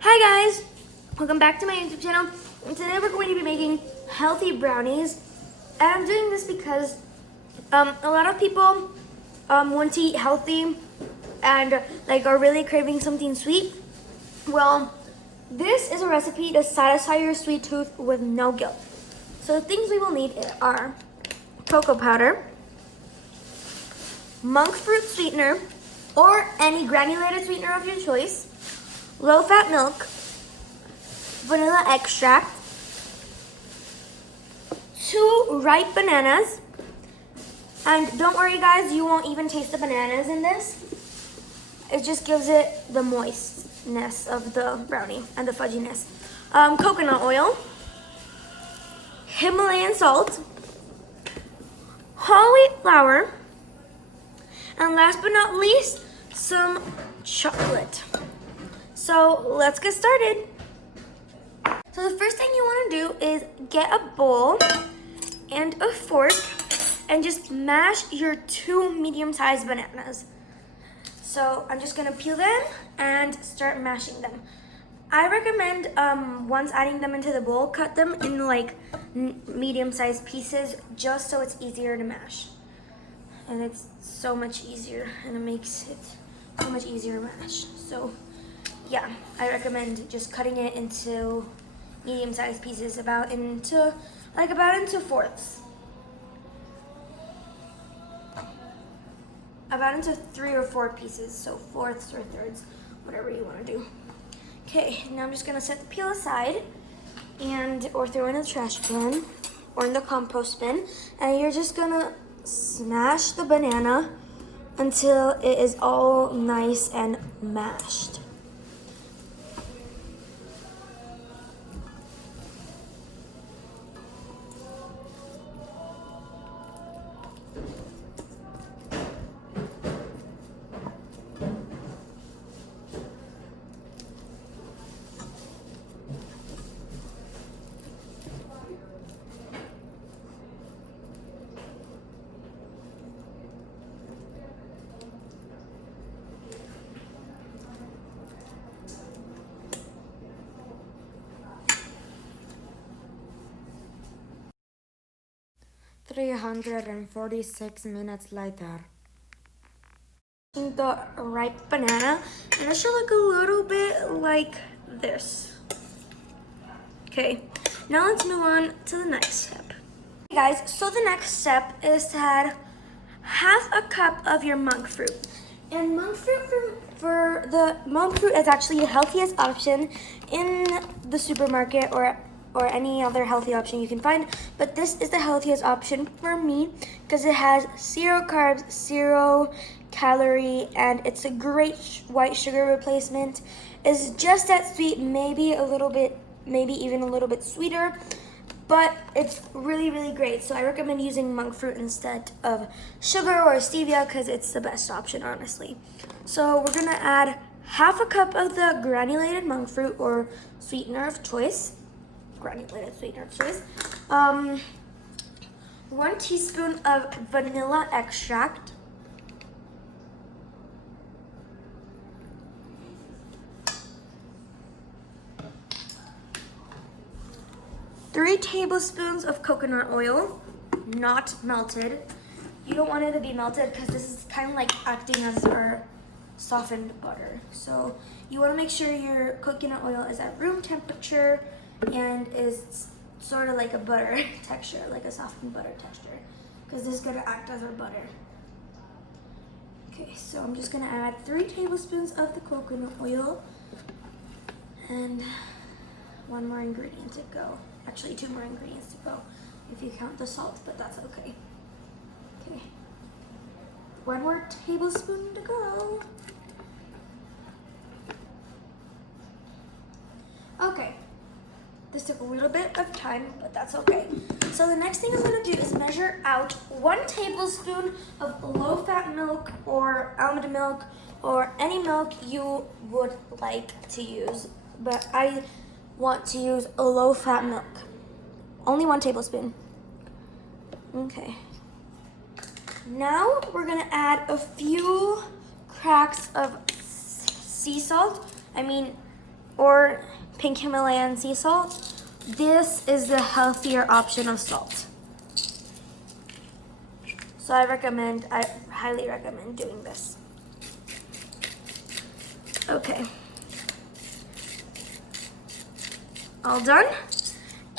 Hi guys, welcome back to my YouTube channel. And today we're going to be making healthy brownies. And I'm doing this because a lot of people want to eat healthy and are really craving something sweet. Well, this is a recipe to satisfy your sweet tooth with no guilt. So the things we will need are cocoa powder, monk fruit sweetener, or any granulated sweetener of your choice, low-fat milk, vanilla extract, 2 ripe bananas, and don't worry guys, you won't even taste the bananas in this. It just gives it the moistness of the brownie and the fudginess. Coconut oil, Himalayan salt, whole wheat flour, and last but not least, some chocolate. So let's get started. So the first thing you want to do is get a bowl and a fork and just mash your 2 medium-sized bananas. So I'm just gonna peel them and start mashing them. I recommend once adding them into the bowl, cut them in medium-sized pieces just so it's easier to mash. And it's so much easier and it makes it so much easier to mash. So yeah, I recommend just cutting it into medium-sized pieces, about into fourths. About into 3 or 4 pieces, so fourths or thirds, whatever you want to do. Okay, now I'm just gonna set the peel aside or throw in a trash can or in the compost bin, and you're just gonna smash the banana until it is all nice and mashed. $346 later. The ripe banana, and it should look a little bit like this. Okay, now let's move on to the next step. Hey guys, so the next step is to add half a cup of your monk fruit. And monk fruit monk fruit is actually the healthiest option in the supermarket or any other healthy option you can find, but this is the healthiest option for me because it has 0 carbs, 0 calorie, and it's a great white sugar replacement. It's just as sweet, maybe even a little bit sweeter, but it's really, really great. So I recommend using monk fruit instead of sugar or stevia because it's the best option, honestly. So we're gonna add half a cup of the granulated monk fruit or sweetener of choice. 1 teaspoon of vanilla extract, 3 tablespoons of coconut oil, not melted. You don't want it to be melted because this is kind of like acting as our softened butter. So you want to make sure your coconut oil is at room temperature and is sort of like a butter texture, like a softened butter texture, because this is going to act as our butter. Okay, so I'm just going to add 3 tablespoons of the coconut oil and 1 more ingredient to go. Actually, 2 more ingredients to go if you count the salt, but that's okay. Okay, 1 more tablespoon to go. Okay, this took a little bit of time, but that's okay. So the next thing I'm gonna do is measure out 1 tablespoon of low-fat milk or almond milk or any milk you would like to use, but I want to use a low-fat milk. Only 1 tablespoon. Okay. Now we're gonna add a few cracks of sea salt. or pink Himalayan sea salt. This is the healthier option of salt. So I highly recommend doing this. Okay. All done.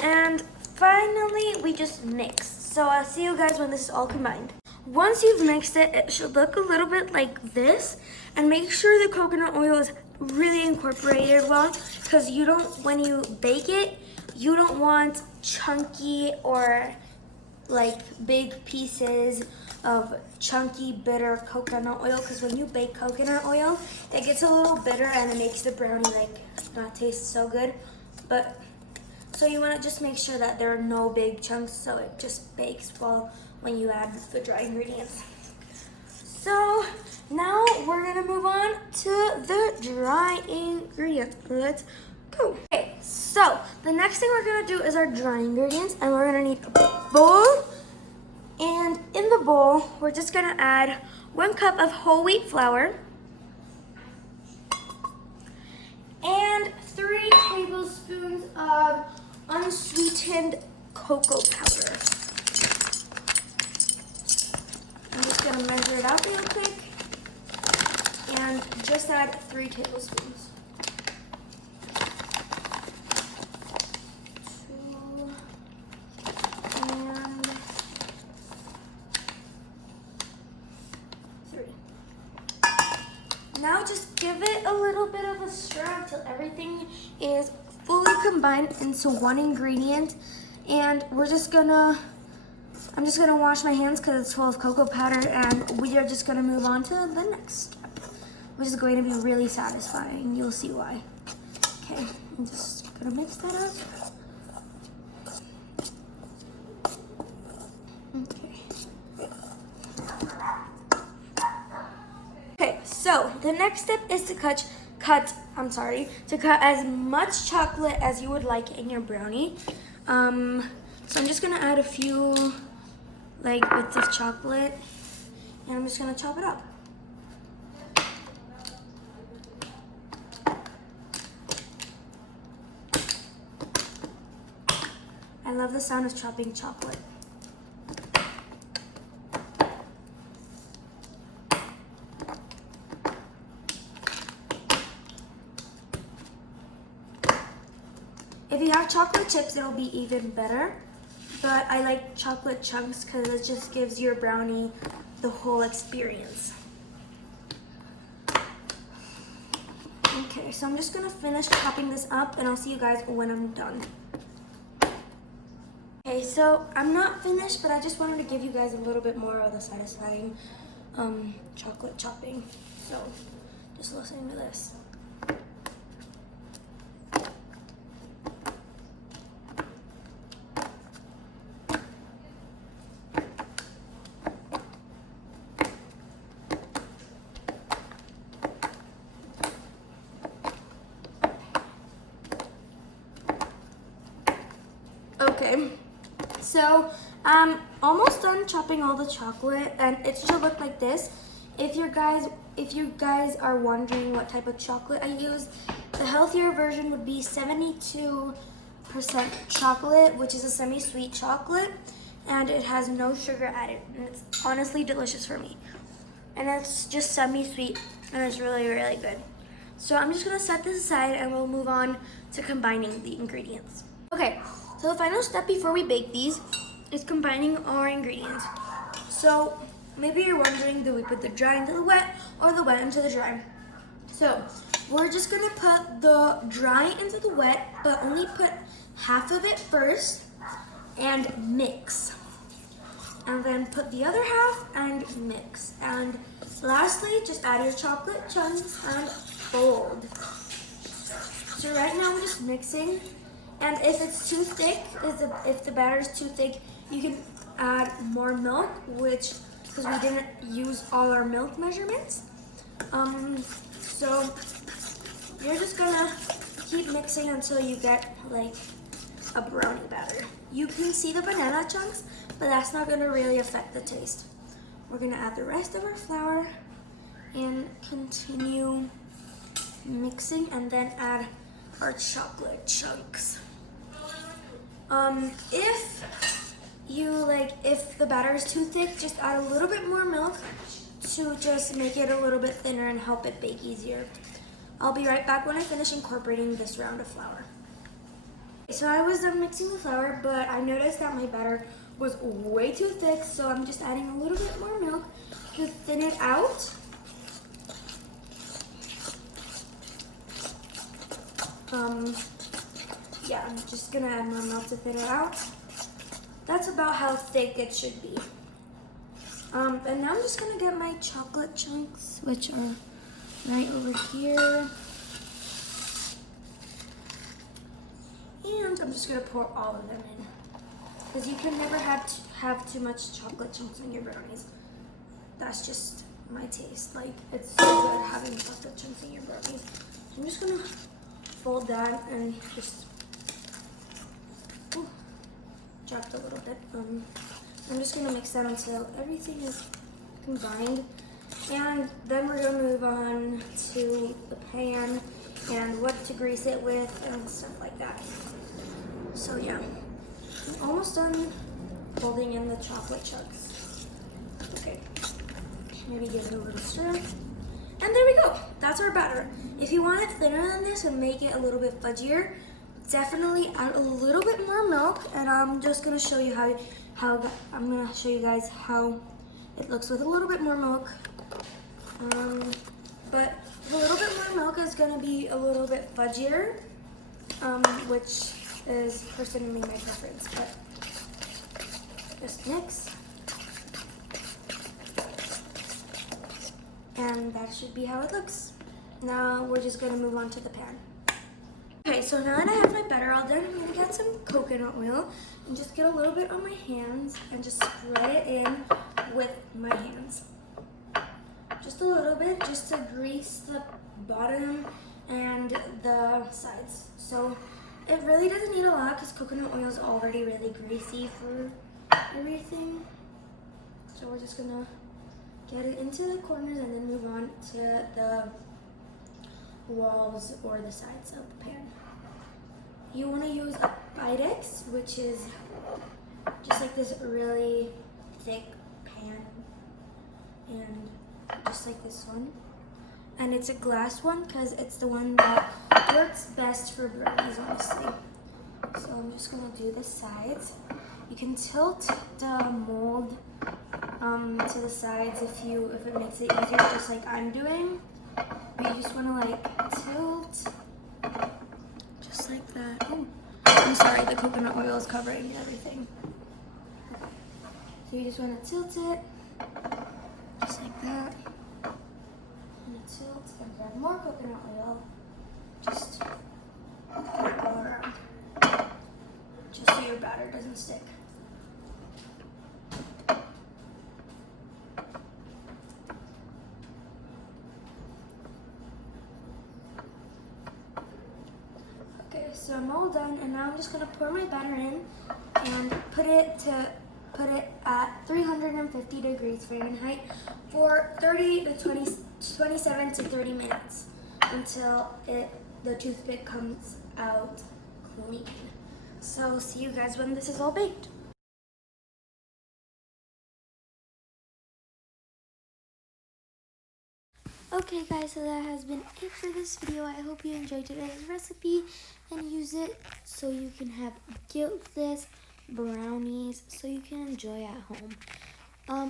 And finally, we just mix. So I'll see you guys when this is all combined. Once you've mixed it, it should look a little bit like this. And make sure the coconut oil is really incorporated well, because you don't, when you bake it, you don't want chunky or like big pieces of chunky bitter coconut oil, because when you bake coconut oil, it gets a little bitter and it makes the brownie like not taste so good. But so you want to just make sure that there are no big chunks, so it just bakes well when you add the dry ingredients. So now we're gonna move on to the dry ingredients. Let's go. Okay, so the next thing we're gonna do is our dry ingredients, and we're gonna need a bowl. And in the bowl, we're just gonna add 1 cup of whole wheat flour and 3 tablespoons of unsweetened cocoa powder. I'm just gonna measure it out real quick and just add 3 tablespoons. 2 and 3. Now just give it a little bit of a stir until everything is fully combined into one ingredient. And I'm just gonna wash my hands because it's full of cocoa powder, and we are just gonna move on to the next step, which is going to be really satisfying. You'll see why. Okay, I'm just gonna mix that up. Okay, so the next step is to cut as much chocolate as you would like in your brownie. So I'm just gonna add a few bits of chocolate, and I'm just gonna chop it up. I love the sound of chopping chocolate. If you have chocolate chips, it'll be even better. But I like chocolate chunks because it just gives your brownie the whole experience. Okay, so I'm just gonna finish chopping this up, and I'll see you guys when I'm done. Okay, so I'm not finished, but I just wanted to give you guys a little bit more of the satisfying chocolate chopping. So just listen to this. Okay, so I'm almost done chopping all the chocolate, and it should look like this. If you guys are wondering what type of chocolate I use, the healthier version would be 72% chocolate, which is a semi-sweet chocolate, and it has no sugar added, and it's honestly delicious for me. And it's just semi-sweet, and it's really, really good. So I'm just gonna set this aside, and we'll move on to combining the ingredients. Okay, so the final step before we bake these is combining our ingredients. So maybe you're wondering, do we put the dry into the wet or the wet into the dry? So we're just gonna put the dry into the wet, but only put half of it first and mix. And then put the other half and mix. And lastly, just add your chocolate chunks and fold. So right now we're just mixing. And if it's too thick, if the batter is too thick, you can add more milk, because we didn't use all our milk measurements. So you're just gonna keep mixing until you get like a brownie batter. You can see the banana chunks, but that's not gonna really affect the taste. We're gonna add the rest of our flour and continue mixing, and then add our chocolate chunks. If the batter is too thick, just add a little bit more milk to just make it a little bit thinner and help it bake easier. I'll be right back when I finish incorporating this round of flour. So I was done mixing the flour, but I noticed that my batter was way too thick, so I'm just adding a little bit more milk to thin it out. Yeah, I'm just gonna add more milk to thin it out. That's about how thick it should be. And now I'm just gonna get my chocolate chunks, which are right over here. And I'm just gonna pour all of them in. Because you can never have too much chocolate chunks on your brownies. That's just my taste. Like, it's so good having chocolate chunks in your brownies. So I'm just gonna fold that and just dropped a little bit. I'm just gonna mix that until everything is combined. And then we're gonna move on to the pan and what to grease it with and stuff like that. So yeah, I'm almost done folding in the chocolate chunks. Okay, maybe give it a little stir. And there we go, that's our batter. If you want it thinner than this and make it a little bit fudgier, definitely add a little bit more milk, and I'm just gonna show you I'm gonna show you guys how it looks with a little bit more milk. But a little bit more milk is gonna be a little bit fudgier, which is personally my preference. But just mix, and that should be how it looks. Now we're just gonna move on to the pan. Okay, so now that I have my batter all done, I'm gonna get some coconut oil and just get a little bit on my hands and just spread it in with my hands. Just a little bit, just to grease the bottom and the sides. So it really doesn't need a lot because coconut oil is already really greasy for everything. So we're just gonna get it into the corners and then move on to the walls or the sides of the pan. You want to use a Pyrex, which is just like this really thick pan, and just like this one. And it's a glass one because it's the one that works best for brownies, honestly. So I'm just gonna do the sides. You can tilt the mold to the sides if it makes it easier, just like I'm doing. But you just want to like tilt, just like that. Oh, I'm sorry, the coconut oil is covering everything. So you just want to tilt it, just like that. And tilt and grab more coconut oil, just all around, just so your batter doesn't stick. So I'm all done, and now I'm just gonna pour my batter in and put it at 350 degrees Fahrenheit for 27 to 30 minutes until the toothpick comes out clean. So see you guys when this is all baked. Okay guys, so that has been it for this video. I hope you enjoyed today's recipe and use it so you can have guiltless brownies so you can enjoy at home.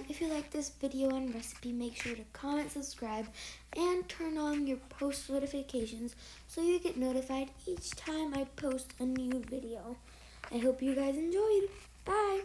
If you like this video and recipe, make sure to comment, subscribe, and turn on your post notifications so you get notified each time I post a new video. I hope you guys enjoyed. Bye!